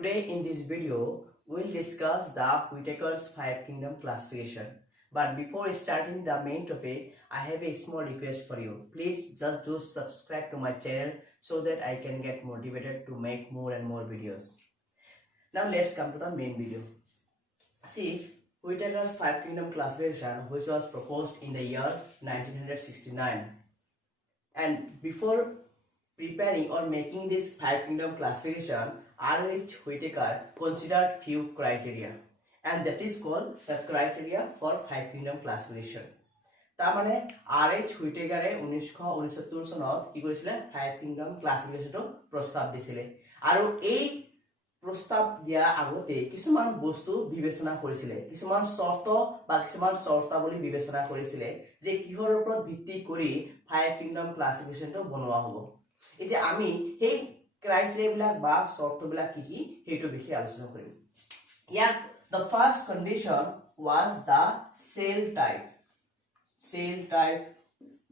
Today in this video, we'll discuss the Whittaker's Five Kingdom classification. But before starting the main topic, I have a small request for you. Please just do subscribe to my channel so that I can get motivated to make more and more videos. Now let's come to the main video. See, Whittaker's Five Kingdom classification, which was proposed in the year 1969. And before preparing or making this Five Kingdom classification, R.H. Whittaker considered few criteria, and that is called the criteria for Five Kingdom classification. তাৰমানে R.H. Whittaker 1969 চনত কি কৰিছিলে Five Kingdom classification প্ৰস্তাৱ দিছিলে আৰু এই প্ৰস্তাৱ দিয়া আগতে কিছুমান বস্তু বিবেচনা কৰিছিলে কিছুমান শৰ্ত বা কিছুমান শৰ্তাৱলী বিবেচনা কৰিছিলে যে কিহৰ ওপৰত ভিত্তি কৰি Five Kingdom classification বনোৱা হ'ব। এতিয়া আমি এই criteria বিলাক বা শর্তবিলাক কি কি হেতু বিষয়ে আলোচনা কৰিম। ইয়াত the first condition was the cell type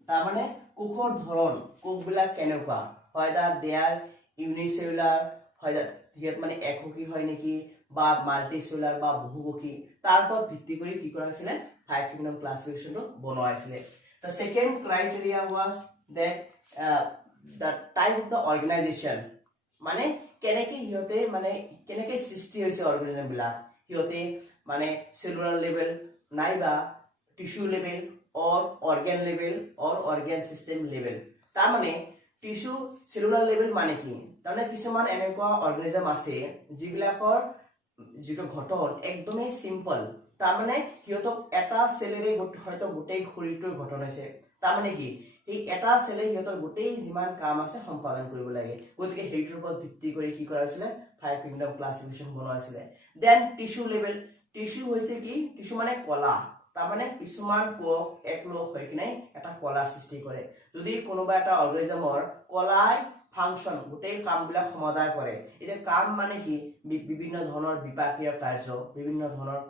তাৰমানে কোষৰ ধৰণ কোষবিলাক কেনেকুৱা whether they are unicellular whether হিয়ত মানে এককী হয় নেকি বা মাল্টিসেলুলাৰ বা বহুকোষী তাৰ ওপৰত ভিত্তি কৰি কি কৰা হৈছিল Five Kingdom classification বনোৱা হৈছিল। The second criteria was that the type of the organization মানে কেনেকে হিয়তে মানে কেনেকে সৃষ্টি হৈছে অর্গানিজম বিলাক হিয়তে মানে সেলুলার লেভেল নাইবা tissue level or organ level or organ system level তার মানে টিস্যু সেলুলার লেভেল মানে কি তাহলে কিছুমান এনেকুৱা অর্গানিজম আছে যিবিলাকৰ যেটো গঠন একদমই সিম্পল তার মানে হিয়তক এটা সেলেৰে হয়তো গোটেই শৰীৰটোৰ গঠন আছে তার মানে কি এই এটা সেলে হিয়তৰ গোটেই যিমান কাম আছে সম্পাদন কৰিব লাগে গতিকে হেইটোৰ ওপৰত ভিত্তি কৰি কি কৰা হৈছিল Five Kingdom classification বনোৱা হৈছিল। দেন টিস্যু লেভেল টিস্যু হৈছে কি টিস্যু মানে কলা তার মানে কিছুমান কোষ একলগ হৈ কিনে এটা কলাৰ সৃষ্টি কৰে যদি কোনোবা এটা অর্গানিজমৰ কলাই ফাংশন গোটেই কামবিলাক সমাধান কৰে এটা কাম মানে কি বিভিন্ন ধৰণৰ বিপাকীয় কাৰ্য বিভিন্ন ধৰণৰ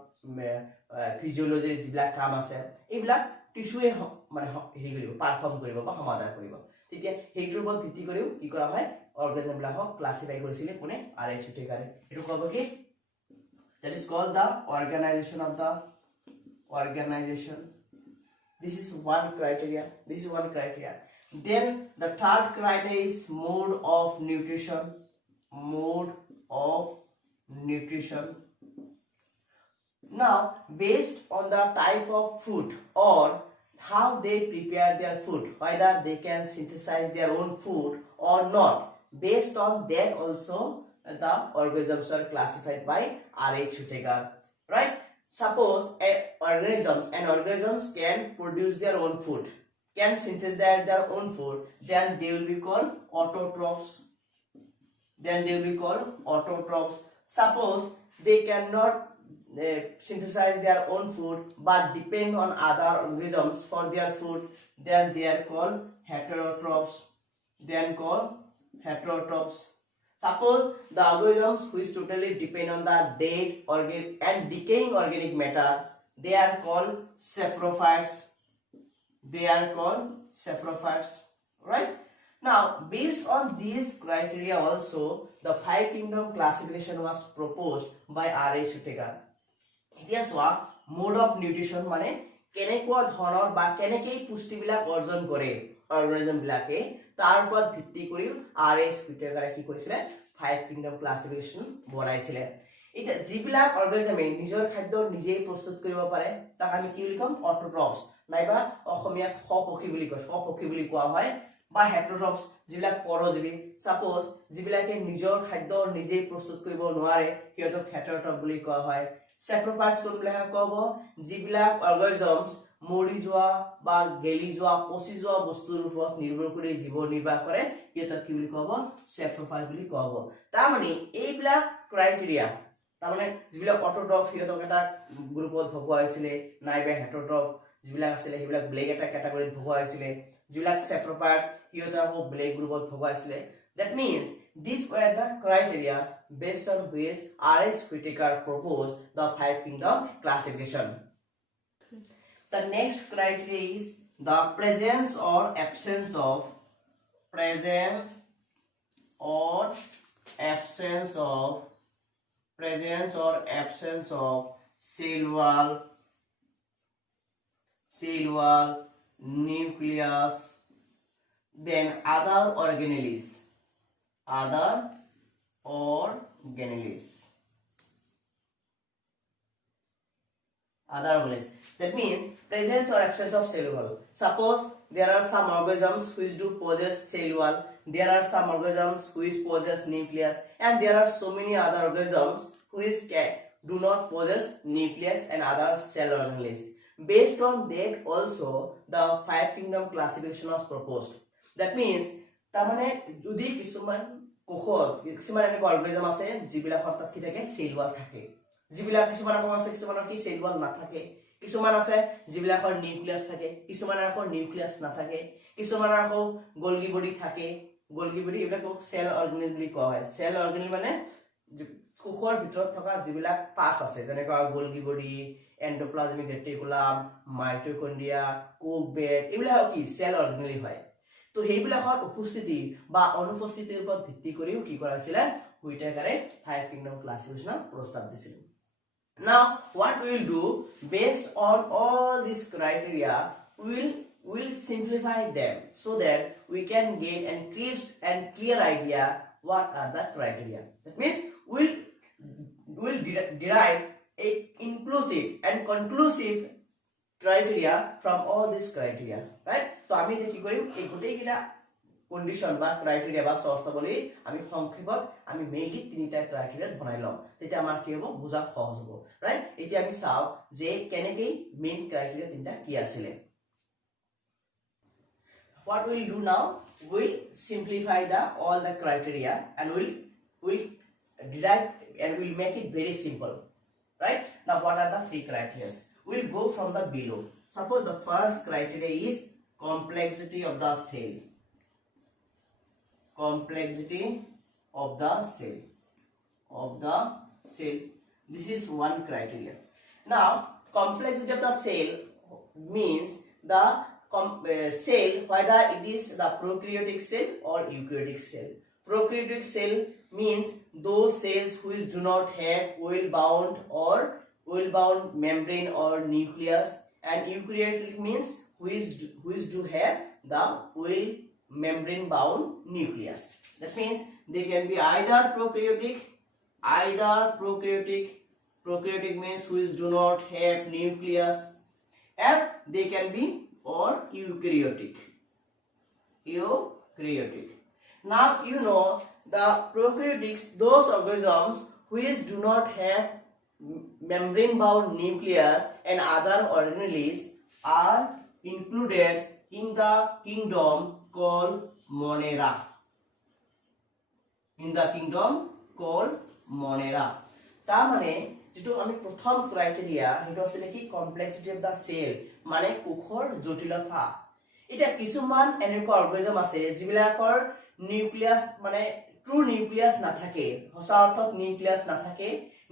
ফিজিওলজিৰ যিবিলাক কাম আছে এইবিলাক টিস্যুৱে মানে হেৰি কৰিব পারফর্ম কৰিব বা সমাধান কৰিব তেতিয়া হেইটোৰ ওপৰত ভিত্তি কৰিও কি কৰা হয় অর্গানিজম বিলাকক ক্লাসিফাই কৰিছিল কোনে R.H. Whittaker এটো কব কি that is called the organization of the organization. This is one criteria. Then the third criteria is mode of nutrition. Now based on the type of food or how they prepare their food whether they can synthesize their own food or not based on that also the organisms are classified by R.H. Whittaker, right? Suppose organisms can produce their own food can synthesize their own food then they will be called autotrophs suppose they cannot synthesize their own food but depend on other organisms for their food then they are called heterotrophs suppose the organisms which totally depend on the dead and decaying organic matter they are called saprophytes right? Now based on these criteria also the Five Kingdom classification was proposed by R.H. Whittaker. এতিয়া সোয়া mode of nutrition মানে কেনেকুৱা ধৰণৰ বা কেনেকৈ পুষ্টিবিলাক অৰ্জন কৰে অৰ্গানিজম বিলাকে তাৰ ওপৰত ভিত্তি কৰি R.H. Whittaker কি কৰিছিল Five Kingdom classification বনাইছিল। এটা যিবিলাক অৰ্গানিজমে নিজৰ খাদ্য নিজেই প্ৰস্তুত কৰিব পাৰে তাক আমি কি বুলি কম অটোট্ৰফছ নাইবা অসমীয়াত সপক্ষী বুলি কোৱা হয় বা হেটেৰোট্ৰফছ যিবিলাক পৰজীৱী সাপোজ যিবিলাকে নিজৰ খাদ্য নিজেই প্ৰস্তুত কৰিব নোৱাৰে সিহঁতক হেটেৰোট্ৰফ বুলি কোৱা হয়। স্যাপ্ৰোফাইটছ কোনবিলাক ক'ব যিবিলাক অৰ্গানিজমছ মৰি যোৱা বা গেলি যোৱা পচি যোৱা বস্তুৰ ওপৰত নিৰ্ভৰ কৰি জীৱন নিৰ্বাহ কৰে সিহঁতক কি বুলি ক'ব স্যাপ্ৰোফাইট বুলি ক'ব। তাৰ মানে এইবিলাক ক্ৰাইটেৰিয়া তাৰ মানে যিবিলাক অটোট্ৰফ সিহঁতক এটা গ্ৰুপত ভগোৱা হৈছিল নাইবা হেটেৰোট্ৰফ যিবিলাক আছিল সেইবিলাক বেলেগ এটা ক্যাটাগৰীত ভগোৱা হৈছিল যিবিলাক স্যাপ্ৰোফাইটছ সিহঁতক বেলেগ গ্ৰুপত ভগোৱা হৈছিল। that means these were the criteria based on which R.H. Whittaker proposed the Five Kingdom classification. The next criteria is the presence or absence of presence or absence of cell wall, nucleus, then other organelles. Other organelles. That means presence or absence of cell wall. Suppose there are some organisms which do possess cell wall, there are some organisms which possess nucleus, and there are so many other organisms which do not possess nucleus and other cell organelles. Based on that also the five kingdom classification was proposed. That means তাৰমানে যদি কিছুমান কোষৰ কিছুমান এনেকুৱা অৰ্গানিজম আছে যিবিলাকৰ তাত কি থাকে সেল ওয়াল থাকে, যিবিলাক কিছুমান আকৌ আছে কিছুমানৰ কি সেল ওয়াল নাথাকে, কিছুমান আছে যিবিলাকৰ নিউক্লিয়াছ থাকে, কিছুমানৰ আকৌ নিউক্লিয়াছ নাথাকে, কিছুমানৰ আকৌ গলগি বডি থাকে, গলগি বডি এইবিলাক সেল অৰ্গানিজম বুলি কোৱা হয়। সেল অৰ্গানিজম মানে কোষৰ ভিতৰত থকা যিবিলাক পাৰ্টস আছে যেনেকুৱা গলগি বডি, এন্ডোপ্লাজমিক ৰেটিকুলাম, মাইটোকন্ড্ৰিয়া, কোষ বেড এইবিলাক কি সেল অৰ্গানিজম হয়। তো সেইবিলাকৰ উপস্থিতি বা অনুপস্থিতিৰ ওপৰত ভিত্তি কৰিও কি কৰা হৈছিল হুইটেকাৰে ফাইভ কিংডম ক্লাসিফিকেশন প্ৰস্তাৱ দিছিল। Now what we will do based on all these criteria, we will simplify them so that we can get a crisp and clear idea what are the criteria. That means we will derive a inclusive and conclusive criteria from all these criteria, right? তো আমি এটা কি কৰিম এই গোটেই কিটা condition বা criteria বা শর্তাবলী আমি সংক্ষেপত আমি মেইনলি তিনিটা ক্রাইটেরিয়া বনাই লম, তেতিয়া আমাৰ কি হ'ব বুজাত সহজ হ'ব, ৰাইট? এতিয়া আমি চাও যে কেনেকৈ মেইন ক্রাইটেরিয়া তিনিটা কি আছিল। What we will do now, we will simplify all the criteria and we'll derive and we'll make it very simple, right? Now what are the three criteria? We'll go from the below. Suppose the first criteria is complexity of the cell. Complexity of the cell. This is one criteria. Now complexity of the cell means the cell, whether it is the prokaryotic cell or eukaryotic cell. Prokaryotic cell means those cells which do not have well bound membrane or nucleus, and eukaryotic means which do have the well membrane bound nucleus. That means they can be either prokaryotic. Prokaryotic means which do not have nucleus, and they can be or eukaryotic. Now you know the prokaryotics, those organisms which do not have membrane bound nucleus and other organelles are included in the kingdom called Monera. তার মানে যেটো আমি প্রথম criteria হেটো আছে কি complexity of the sell, মানে কোষৰ জটিলতা। এটা কিছুমান এনেকুৱা অৰ্গানিজম আছে যিবিলাকৰ নিউক্লিয়াছ মানে ট্ৰু নিউক্লিয়াছ নাথাকে, সঁচা অৰ্থত নিউক্লিয়াছ নাথাকে,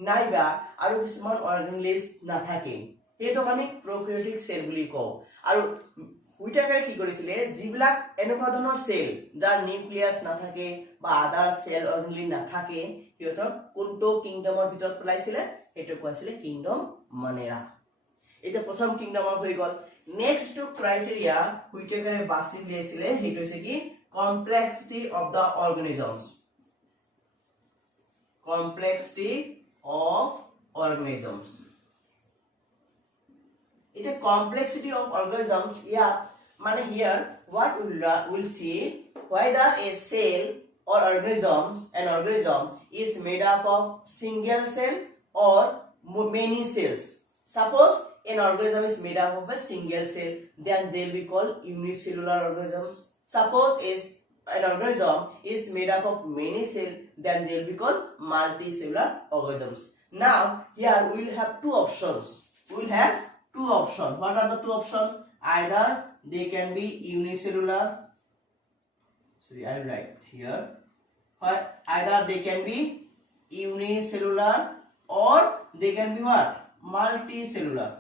নাইবা আৰু কিছুমান অৰ্গানেলিজ নাথাকে, এইটোক আমি প্ৰকাৰিওটিক সেল বুলি কওঁ। আৰু হুইটেকাৰে কি কৰিছিলে যিবিলাক এনেকুৱা ধৰণৰ সেল যাৰ নিউক্লিয়াছ নাথাকে বা আদাৰ সেল অৰ্গানেলি নাথাকে সিহঁতক কোনটো কিংডমৰ ভিতৰত পেলাইছিলে, সেইটো কৈছিলে কিংডম মনেৰা। এটা প্ৰথম কিংডমৰ হৈ গল। নেক্সট ক্ৰাইটেৰিয়া হুইটেকাৰে বাছি উলিয়াইছিলে সেইটো হৈছে কি complexity of the organisms. It's a complexity of organisms. Yeah, man, here what we'll see whether a cell or an organism is made up of single cell or many cells. Suppose an organism is made up of a single cell, then they'll be called unicellular organisms. Suppose an organism is made up of many cells, then they'll be called multicellular organisms. Now here we will have two options. What are the two options? Either they can be unicellular. Sorry, I will write here. Either they can be unicellular or they can be what? Multicellular.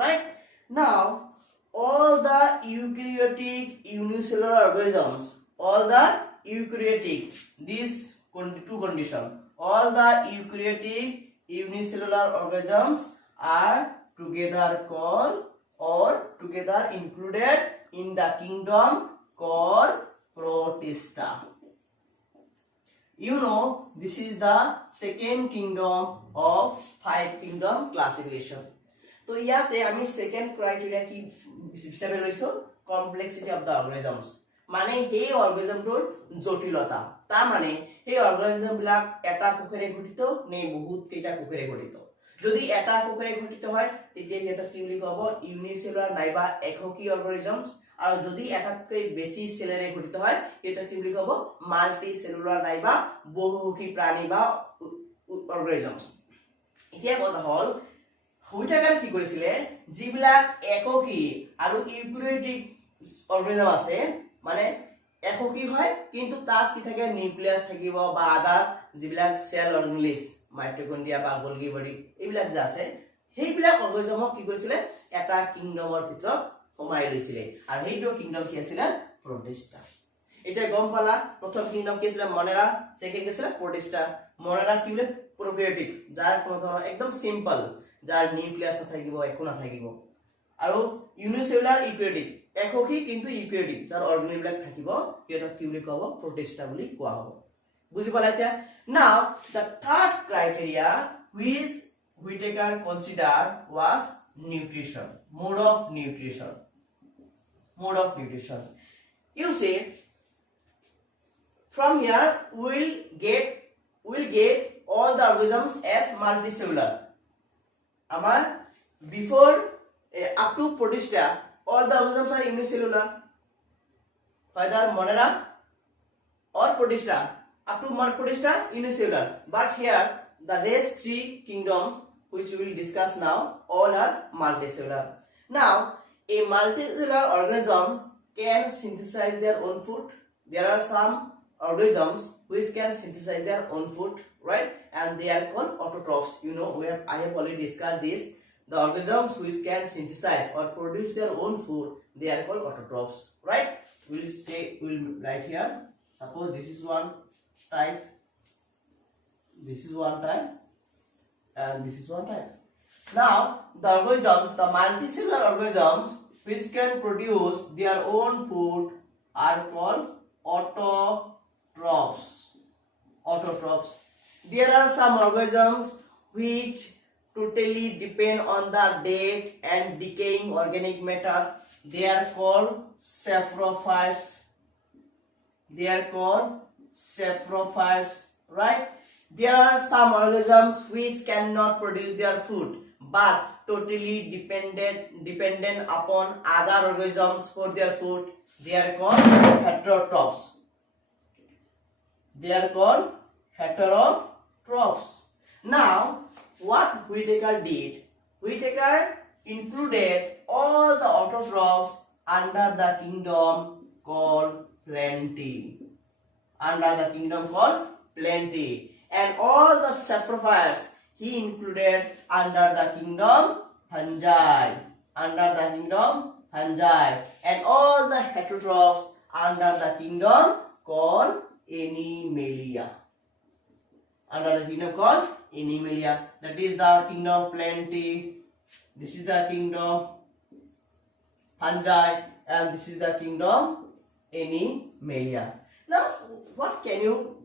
Right? Now all the eukaryotic unicellular organisms, eukaryotic, these two conditions, all the eukaryotic unicellular organisms are together called or together included in the kingdom called Protista. You know, this is the second kingdom of five kingdom classification. তো ইয়াতে আমি second criteria কি হিচাপে লৈছো complexity of the organisms মানে সেই অর্গানিজমটোৰ জটিলতা তাৰ মানে সেই অর্গানিজম বিলাক এটা কোষেৰে গঠিত নে বহুত কেইটা কোষেৰে গঠিত যদি এটা কোষেৰে গঠিত হয় তেতিয়া হেতক কি বুলি কব ইউনিসেলুলাৰ নাইবা এককী অর্গানিজমস আৰু যদি এটাতকৈ বেছি সেলেৰে গঠিত হয় হেতক কি বুলি কব মাল্টি সেলুলাৰ নাইবা বহুমুখী প্ৰাণী বা অর্গানিজমস এতিয়া কথা হল হুইটেকাৰ কি কৰিছিলে যিবিলাক এককী আৰু ইউক্যাৰিওটিক অর্গানিজম আছে মানে এককী হয় কিন্তু তাত কি থাকে নিউক্লিয়াস থাকিব বা আদাৰ যিবিলাক সেল অৰ্গানেলিজ মাইটোকন্ড্ৰিয়া বা গোলগি বডি এইবিলাক যে আছে সেইবিলাক অৰ্গানিজমক কি কৰিছিলে এটা কিংডমৰ ভিতৰত সোমাই লৈছিলে আৰু সেইটো কিংডম কি আছিল প্ৰোটিস্টা এটা গম পালা প্ৰথম কিংডম কি আছিল মনেৰা সেকেন্ড কি আছিল প্ৰোটিস্টা মনেৰা কি বোলে প্ৰোক্যাৰিওটিক যাৰ কোনো ধৰণৰ একদম সিম্পল যাৰ নিউক্লিয়াস নাথাকিব একো নাথাকিব আৰু ইউনিসেলুলাৰ ইউক্যাৰিওটিক এককী কিন্তু ইউক্যাৰিওটিক যাৰ অৰ্গানেল বিলাক থাকিব হেতক কি বুলি কব প্ৰোটিস্টা বুলি কোৱা হ'ব বুজি পালা এতিয়া now the third criteria which Whittaker considered was nutrition mode of nutrition you see from here we'll get all the organisms as multicellular amar before up to protista all the organisms are unicellular whether monera or protista up to protista unicellular but here the rest three kingdoms which we will discuss now all are multicellular now a multicellular organisms can synthesize their own food there are some organisms which can synthesize their own food right and they are called autotrophs you know I have already discussed this the organisms which can synthesize or produce their own food they are called autotrophs right we'll write here suppose this is one type this is one type and this is one type now the organisms the multicellular organisms which can produce their own food are called autotrophs there are some organisms which totally depend on the dead and decaying organic matter they are called saprophytes right there are some organisms which cannot produce their food but totally dependent upon other organisms for their food they are called heterotrophs now what Whittaker did Whittaker included all the autotrophs under the kingdom called plenty and all the saprophytes he included under the kingdom fungi and all the heterotrophs under the kingdom called animalia that is the kingdom plenty this is the kingdom fungi and this is the kingdom animalia now what can you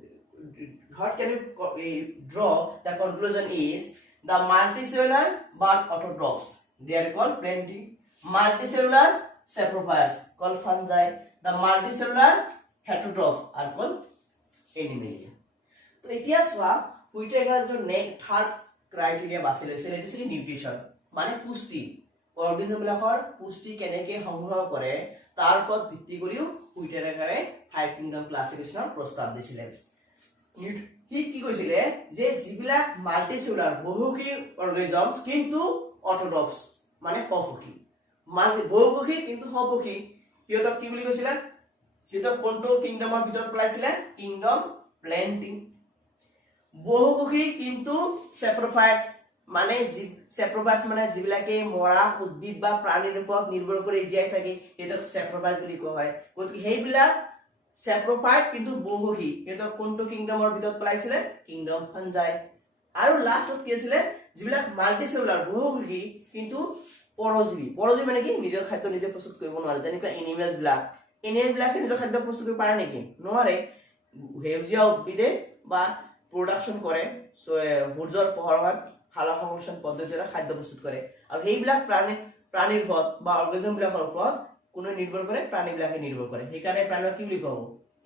draw the conclusion is the multicellular but autotrophs they are called plenty multicellular saprophytes called fungi the multicellular heterotrophs are called animalia তো এতিয়া সোয়া Whitaker যে next third criteria বাছি লৈছে এটো হৈছে নিউট্ৰিশন মানে পুষ্টি অৰ্গানিজম বিলাকৰ পুষ্টি কেনেকৈ সংগ্ৰহ কৰে তাৰ ওপৰত ভিত্তি কৰিও হুইটেকাৰে ফাইভ কিংডম ক্লাসিফিকেশনৰ প্ৰস্তাৱ দিছিলে হি কি কৈছিলে যে যিবিলাক মাল্টিসেলুলাৰ বহুমুখী অৰ্গানিজমস কিন্তু অটোট্ৰফস মানে সহমুখী বহুমুখী কিন্তু সহমুখী হিয়তক কি বুলি কৈছিলে হিয়তক কোনটো কিংডমৰ ভিতৰত পাইছিলে কিংডম প্লেন্টি বহুমুখী কিন্তু সেপ্ৰোফাইটস মানে সেপ্ৰোফাইটস মানে যিবিলাকে মৰা উদ্ভিদ বা প্ৰাণীৰ ওপৰত নিৰ্ভৰ কৰি জীয়াই থাকে হিয়তক সেপ্ৰোফাইটস বুলি কোৱা হয় গতিকে সেইবিলাক সেপ্ৰোফাইট কিন্তু বহুমুখী, কিন্তু কোনটো কিংডমৰ ভিতৰত পেলাইছিলে? Kingdom fungi. আৰু লাষ্টত কি আছিলে? যিবিলাক মাল্টি সেলুলাৰ বহুমুখী কিন্তু পৰজীৱী। পৰজীৱী মানে কি? নিজৰ খাদ্য নিজে প্ৰস্তুত কৰিব নোৱাৰে, যেনেকৈ এনিমেলছ বিলাক। এনিমেল বিলাকে নিজৰ খাদ্য প্ৰস্তুত কৰিব পাৰে নেকি? নোৱাৰে। সেউজীয়া উদ্ভিদে বা প্ৰডাকশ্যন কৰে, সূৰ্যৰ পোহৰত সালোক সংশ্লেষণ পদ্ধতিৰে খাদ্য প্ৰস্তুত কৰে। আৰু সেইবিলাক প্ৰাণীৰ ওপৰত বা অৰ্গেনিজম বিলাকৰ ওপৰত কোনে নিৰ্ভৰ কৰে? প্ৰাণীবিলাকে নিৰ্ভৰ কৰে। সেইকাৰণে প্ৰাণীক কি বুলি কব?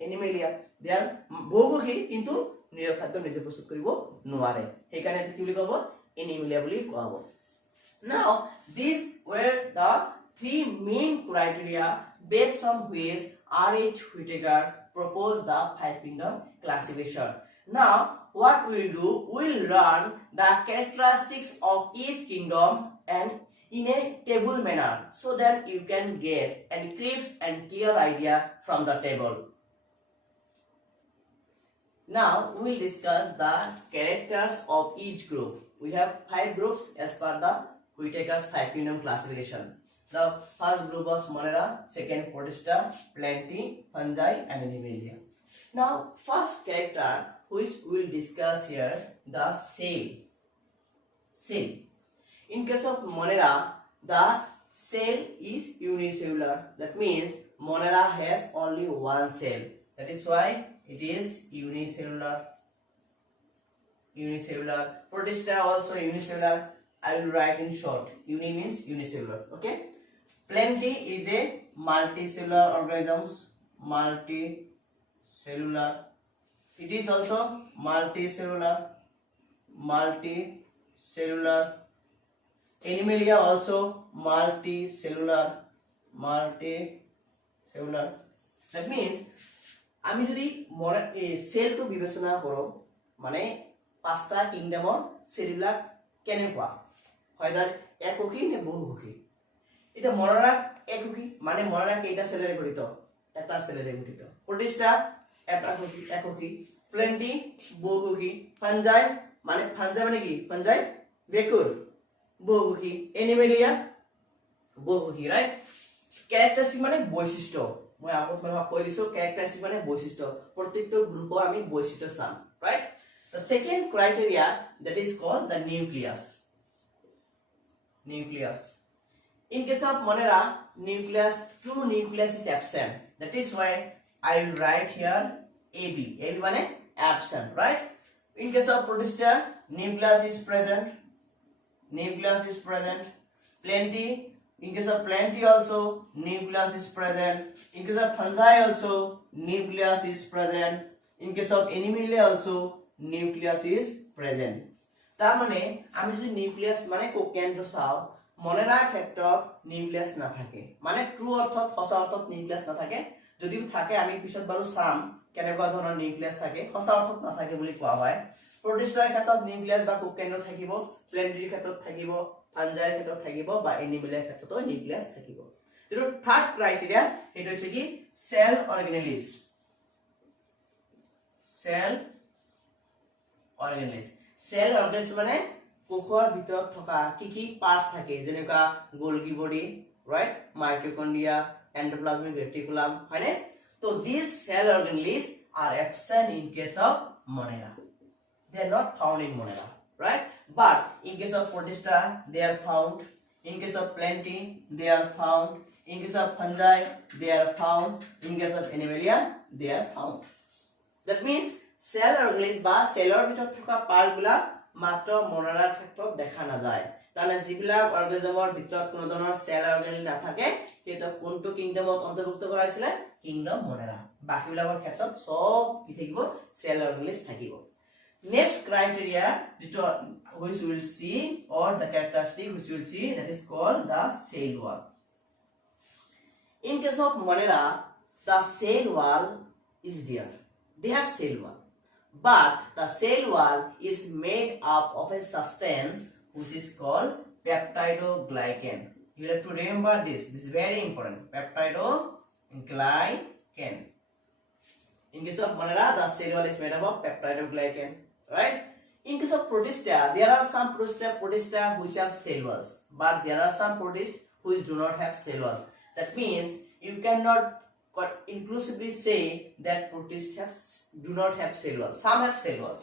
এনিমেলিয়া। দে আৰ বহুমুখী কিন্তু নিজৰ খাদ্য নিজে প্ৰস্তুত কৰিব নোৱাৰে, সেইকাৰণে কি বুলি কব? এনিমেলিয়া বুলি কোৱা হ'ব। Now these were the three main criteria based on which R.H. Whittaker proposed the five kingdom classification. Now what we'll do, we'll learn the characteristics of each kingdom and in a table manner, so that you can get a crisp and clear idea from the table. Now we'll discuss the characters of each group. We have 5 groups as per the Whittaker's 5 kingdom classification. The first group was Monera, second Protista, Plenty, Fungi and Animalia. Now first character which we'll discuss here, the cell. Cell. In case of Monera, the cell is unicellular. That means Monera has only one cell. That is why it is unicellular. Unicellular. Protista also unicellular. I will write in short. Uni means unicellular. Okay. Plenty is a multicellular organisms. Multicellular. It is also multicellular. Multicellular. Animalia also multicellular. Multicellular. That means আমি যদি সেলটো বিবেচনা কৰোঁ, মানে 5টা কিংডমৰ সেলবিলাক কেনেকুৱা হয়, তাৰ এককী নে বহুমুখী? এতিয়া মনৰা এককী, মানে মনৰা কেইটা সেলেৰে গঠিত? এটা সেলেৰে গঠিত। প্ৰটিষ্টা এককী, প্লেন্টি বহুমুখী, ফাঞ্জাই মানে কি? ফাঞ্জাই ভেকুৰ বহুমুখী, এনিমেলিয়া বহুমুখী, ৰাইট? ক্যাৰেক্টাৰিষ্টিক মানে বৈশিষ্ট্য। মই আগত কৈ দিছো, ক্যাৰেক্টাৰিষ্টিক মানে বৈশিষ্ট্য। প্ৰত্যেকটো গ্ৰুপৰ আমি বৈশিষ্ট্য চাম, right? The second criteria, that is called the nucleus. Nucleus. In case of Monera, true nucleus is absent. That is why I will write here AB. AB মানে absent, right? In case of Protista, nucleus is present. Nucleus is present. Plenty. In case of Plenty also, nucleus is present. In case of Fungi also, nucleus is present. In case of Animalia also, nucleus is present. তার মানে আমি যদি nucleus মানে কোকেন্দ্র চাও, মনেৰাৰ ক্ষেত্ৰত nucleus নাথাকে, মানে true অৰ্থত সঁচা অৰ্থত নিউক্লিয়াস নাথাকে। যদিও থাকে আমি পিছত বাৰু চাম কেনেকুৱা ধৰণৰ নিউক্লিয়াস থাকে, সঁচা অৰ্থত নাথাকে বুলি কোৱা হয়। প্ৰটিষ্টাৰ ক্ষেত্ৰত নিউক্লিয়াস বা কোকেন্দ্ৰ থাকিব, প্লেন্টিৰ ক্ষেত্ৰত থাকিব, ফাঞ্জাইৰ ক্ষেত্ৰত থাকিব বা এনিমেলিয়াৰ ক্ষেত্ৰতো নিউক্লিয়াস থাকিব। কিন্তু থাৰ্ড ক্ৰাইটেৰিয়া সেইটো হৈছে কি? Cell organelles. Cell organelles. Cell organelles মানে কোষৰ ভিতৰত থকা কি পাৰ্টস থাকে, যেনেকুৱা Golgi body, right? Mitochondria, endoplasmic reticulum, হয়নে? তো this cell organelles are absent in case of Monera. They are not found in Monera, right? But in case of Protista, they are found. In case of Plenty, they are found. In case of Fungi, they are found. In case of Animalia, they are found. That means cell অৰ্গেনেলিজ বা সেলৰ ভিতৰত থকা পাৰ্টবিলাক মাত্ৰ মনেৰাৰ ক্ষেত্ৰত দেখা নাযায়। তাৰমানে যিবিলাক অৰ্গানিজমৰ ভিতৰত কোনো ধৰণৰ সেল অৰ্গেনেলিজ নাথাকে, সেইটো কোনটো কিংডমত অন্তৰ্ভুক্ত কৰা হৈছিলে? কিংডম মনেৰা। বাকিবিলাকৰ ক্ষেত্ৰত সব কি থাকিব? সেল অৰ্গেনেলিজ থাকিব। Next criteria which we will see, or the characteristic which we will see, that is called the cell wall. In case of Monera, the cell wall is there. They have cell wall. But the cell wall is made up of a substance which is called peptidoglycan. You have to remember this. This is very important. Peptidoglycan. In case of Monera, the cell wall is made up of peptidoglycan, right? In case of Protista, there are some Protista which have cell walls, but there are some protists which do not have cell walls. That means you cannot inclusively say that protists do not have cell wall. Some have cell walls.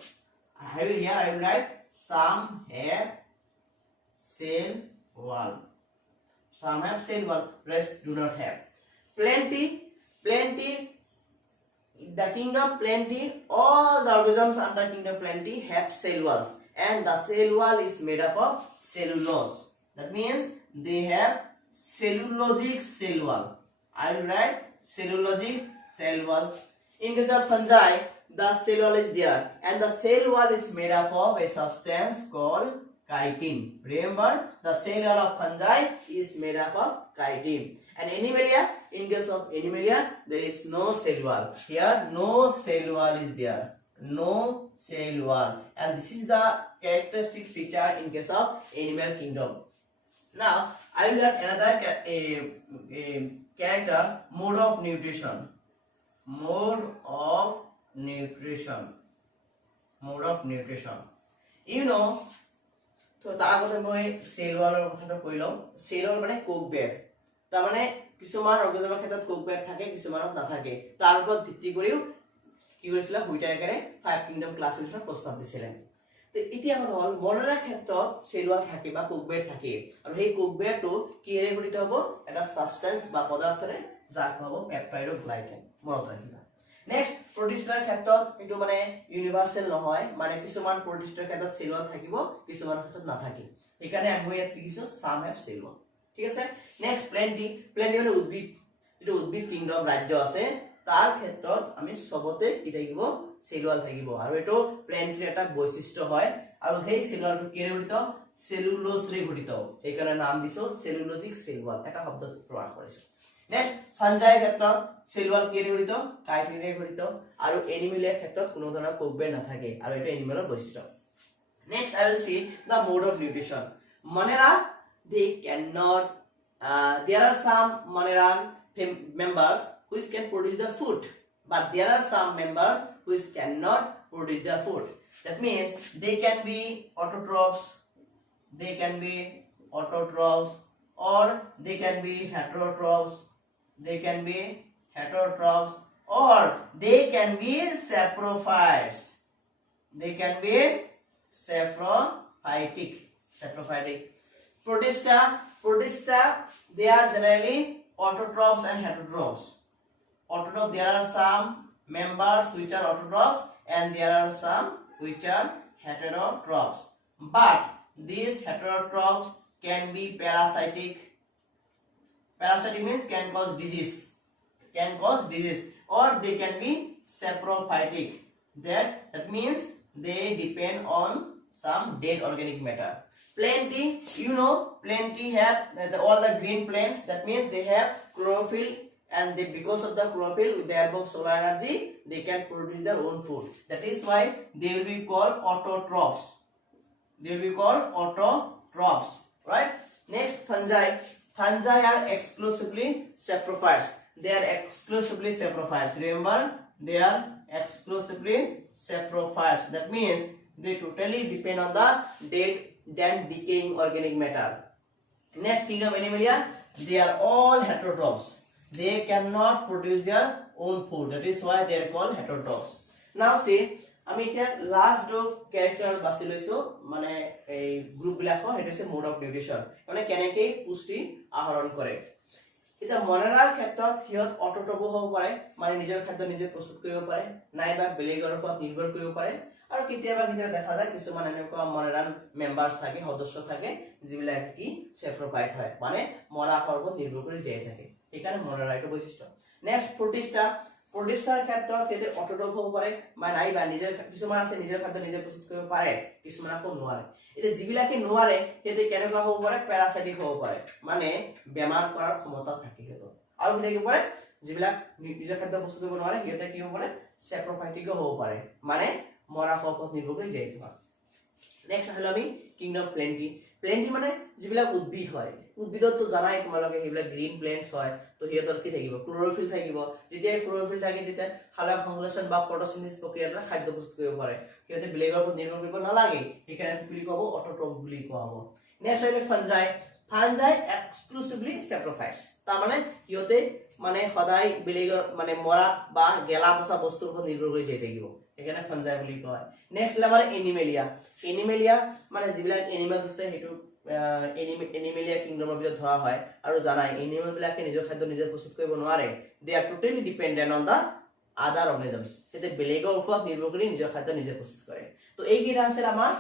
I will write some have cell wall. Some have cell wall, rest do not have. Plenty, the kingdom Plenty, all the organisms under kingdom Plenty have cell walls, and the cell wall is made up of cellulose. That means they have cellulosic cell wall. I will write cellulosic cell wall. In case of fungi, the cell wall is there, and the cell wall is made up of a substance called chitin. Remember, the cell wall of fungi is made up of chitin. And animalia, in case of animalia, there is no cell wall. Here, no cell wall is there. No cell wall. And this is the characteristic feature in case of animal kingdom. Now, I will add another character, mode of nutrition. Mode of nutrition. Mode of nutrition. You know, তো তাৰ আগতে মই sell ওয়ালৰ কথাটো কৈ লওঁ। Cell wall মানে Coke bed. তাৰ মানে কিছুমান অৰ্গানিজমৰ ক্ষেত্ৰত কোক বেড থাকে, কিছুমানত নাথাকে। তাৰ ওপৰত ভিত্তি কৰিও কি কৰিছিল হুইটাকাৰে 5 কিংডম ক্লাসিফিকেশন প্ৰস্তাৱ দিছিলে। তো এতিয়া হ'ল মনোৰাৰ ক্ষেত্ৰত সেল ওয়াল থাকে বা কোক বেড থাকে, আৰু সেই কোক বেডটো কিৰে গঠিত হ'ব? এটা সাবস্টেন্স বা পদাৰ্থৰে যাক হ'ব পেপটাইড আৰু গ্লাইকেন। মনত ৰাখিবা। নেক্সট, প্ৰোটিস্টাৰ ক্ষেত্ৰত এটো মানে ইউনিভাৰ্সাল নহয়, মানে কিছুমান প্ৰোটিস্টাৰ ক্ষেত্ৰত সেল ওয়াল থাকিব, কিছুমান ক্ষেত্ৰত নাথাকে। সেইকাৰণে আমি ইয়াত লিখিছো সাম হেভ সেল ওয়াল। ঠিক আছে। নেক্সট, প্লেন্টি মানে উদ্ভিদ, যেটো উদ্ভিদ কিংডম ৰাজ্য আছে তাৰ ক্ষেত্ৰত আমি সবতে কি থাকিব? সেল ওয়াল থাকিব, আৰু এটো প্লেন্টিৰ এটা বৈশিষ্ট্য হয়, আৰু সেই সেল ওয়ালটো কিৰে গঠিত? সেলুলোজৰে গঠিত। সেইকাৰণে নাম দিছো সেলুলোজিক সেল ওয়াল, এটা শব্দ প্ৰকাশ কৰিছো। নেক্সট, ফাঞ্জাইৰ ক্ষেত্ৰত সেল ওয়াল কিৰে গঠিত? কাইটিনেৰে গঠিত, আৰু এনিমেলিয়াৰ ক্ষেত্ৰত কোনো ধৰণৰ কোক বেড নাথাকে, আৰু এটা এনিমেলৰ বৈশিষ্ট্য। Next, I will see the mode of nutrition. Monera, they cannot. There are some Monera members which can produce the food, but there are some members which cannot produce the food. That means they can be autotrophs. They can be autotrophs, or they can be heterotrophs. They can be heterotrophs, or they can be saprophytes. They can be saprophytic. Protista, they are generally autotrophs and heterotrophs. Autotroph, there are some members which are autotrophs, and there are some which are heterotrophs. But these heterotrophs can be parasitic. Parasitic means can cause disease. Or they can be saprophytic. That means they depend on some dead organic matter. Plenty, Plenty have all the green plants. That means they have chlorophyll, and because of the chlorophyll, with the help of solar energy, they can produce their own food. That is why they will be called autotrophs. Right? Next, fungi. Fungi are exclusively saprophytes. They are exclusively saprophytes. Remember, they are exclusively saprophytes. That means they totally depend on the dead then decaying organic matter. Next, kingdom Animalia, they are all heterotrophs. They cannot produce their own food. That is why they are called heterotrophs. Now see, আমি এতিয়া last character বাছি লৈছো, মানে এই group বিলাকৰ হেতু হৈছে mode of নিউট্ৰিশন, মানে কেনেকৈ পুষ্টি আহৰণ কৰে। এটা মনাৰাৰ ক্ষেত্ৰত হিয়ত অটোট্ৰফ হ'ব পাৰে, মানে নিজৰ খাদ্য নিজে প্ৰস্তুত কৰিব পাৰে, নাইবা বেলেগৰ ওপৰত নিৰ্ভৰ কৰিব পাৰে। আৰু কেতিয়াবা দেখা যায় কিছুমান এনেকুৱা মনাৰান মেম্বাৰ্স থাকে, সদস্য থাকে, যিবিলাক কি সেপ্ৰোফাইট হয়, মানে মৰা ওপৰত নিৰ্ভৰ কৰি জীয়াই থাকে। সেইকাৰণে মনাৰা এটা বৈশিষ্ট্য। নেক্সট, প্ৰোটিস্টাৰ ক্ষেত্ৰত কেতে অটোট্ৰফ হ'ব পাৰে, বা নাইবা নিজৰ কিছুমান আছে নিজৰ খাদ্য নিজে প্ৰস্তুত কৰিব পাৰে, কিছুমান আকৌ নোৱাৰে। এতিয়া যিবিলাকে নোৱাৰে হেতে কেনেকুৱা হ'ব পাৰে? প্যাৰাসাইটিক হ'ব পাৰে, মানে বেমাৰ কৰাৰ ক্ষমতা থাকে হেতু। আৰু কি থাকিব পাৰে? যিবিলাক নিজৰ খাদ্য প্ৰস্তুত কৰিব নোৱাৰে হেতে কি হ'ব পাৰে? সেপ্ৰোফাইটিক হ'ব পাৰে, মানে মৰা ওপৰত নিৰ্ভৰ কৰি জীয়াই থকা। নেক্সট হলো আমি কিংডম প্লেন্টি। প্লেন্টি মানে যিবিলাক উদ্ভিদ হয়, উদ্ভিদতো জানাই তোমালোকে সেইবিলাক গ্ৰীন প্লেন্টস হয়, তো হিয়তৰ কি থাকিব? ক্লোৰোফিল থাকিব। যেতিয়া ক্লোৰোফিল থাকে তেতিয়া সালোক সংশ্লেষণ বা ফটোসিনথেসিস প্ৰক্ৰিয়াৰ দ্বাৰা খাদ্য প্ৰস্তুত কৰিব পাৰে। হিয়তে বেলেগৰ ওপৰত নিৰ্ভৰ কৰিব নালাগে, সেইকাৰণে কি কোৱা হ'ব? অটোট্ৰফ বুলি কোৱা হ'ব। নেক্সট হলো ফাঞ্জাই। ফাঞ্জাই এক্সক্লুসিভলি সেপ্ৰোফাইটস, তাৰ মানে হিয়তে মানে সদায় বেলেগৰ মানে মৰা বা গেলা পচা বস্তুৰ ওপৰত নিৰ্ভৰ কৰি জীয়াই থাকিব সেইকাৰণে ফাঞ্জাই বুলি কয় নেক্সট আমাৰ এনিমেলিয়া মানে যিবিলাক এনিমেলছ আছে সেইটো এনিমেলিয়া কিংডমৰ ভিতৰত ধৰা হয় আৰু জানাই এনিমেল বিলাকে নিজৰ খাদ্য নিজে প্ৰস্তুত কৰিব নোৱাৰে দে আৰ টোটালি ডিপেন্ডেন্ট অন দা আদাৰ অৰ্গানিজমছ হেতে বেলেগৰ ওপৰত নিৰ্ভৰ কৰি নিজৰ খাদ্য নিজে প্ৰস্তুত কৰে তো এইকেইটা আছিল আমাৰ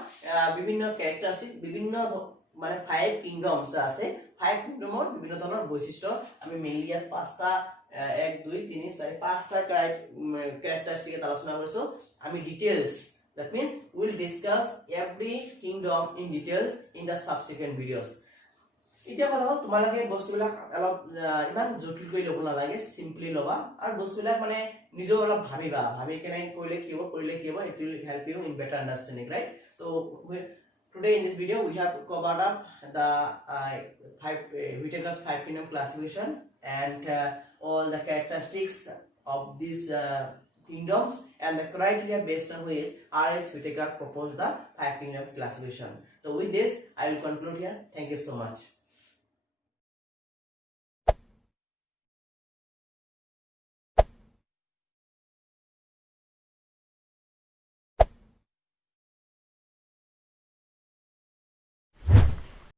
বিভিন্ন ক্যাৰেক্টাৰিষ্টিক বিভিন্ন মানে 5 কিংডমছ আছে 5 কিংডমৰ বিভিন্ন ধৰণৰ বৈশিষ্ট্য আমি মেইনলি ইয়াত 5টা 1 2 3 4 5টা ক্যাৰেক্টাৰিষ্টিক আলোচনা কৰিছো আমি details that means we will discuss every kingdom in details in the subsequent videos এতিয়া কথা হল তোমালোকে বস্তুবিলাক অলপ ইমান জটিল কৰি ল'ব নালাগে সিম্পলি লবা আৰু বস্তুবিলাক মানে নিজে অলপ ভাবি কেনে কৰিলে কি হ'ব it will help you in better understanding right so today in this video we have covered up the Whittaker's 5 kingdom classification and all the characteristics of these kingdoms and the criteria based on which R.S. Whittaker proposed the 5 kingdom classification. So with this I will conclude here. Thank you so much.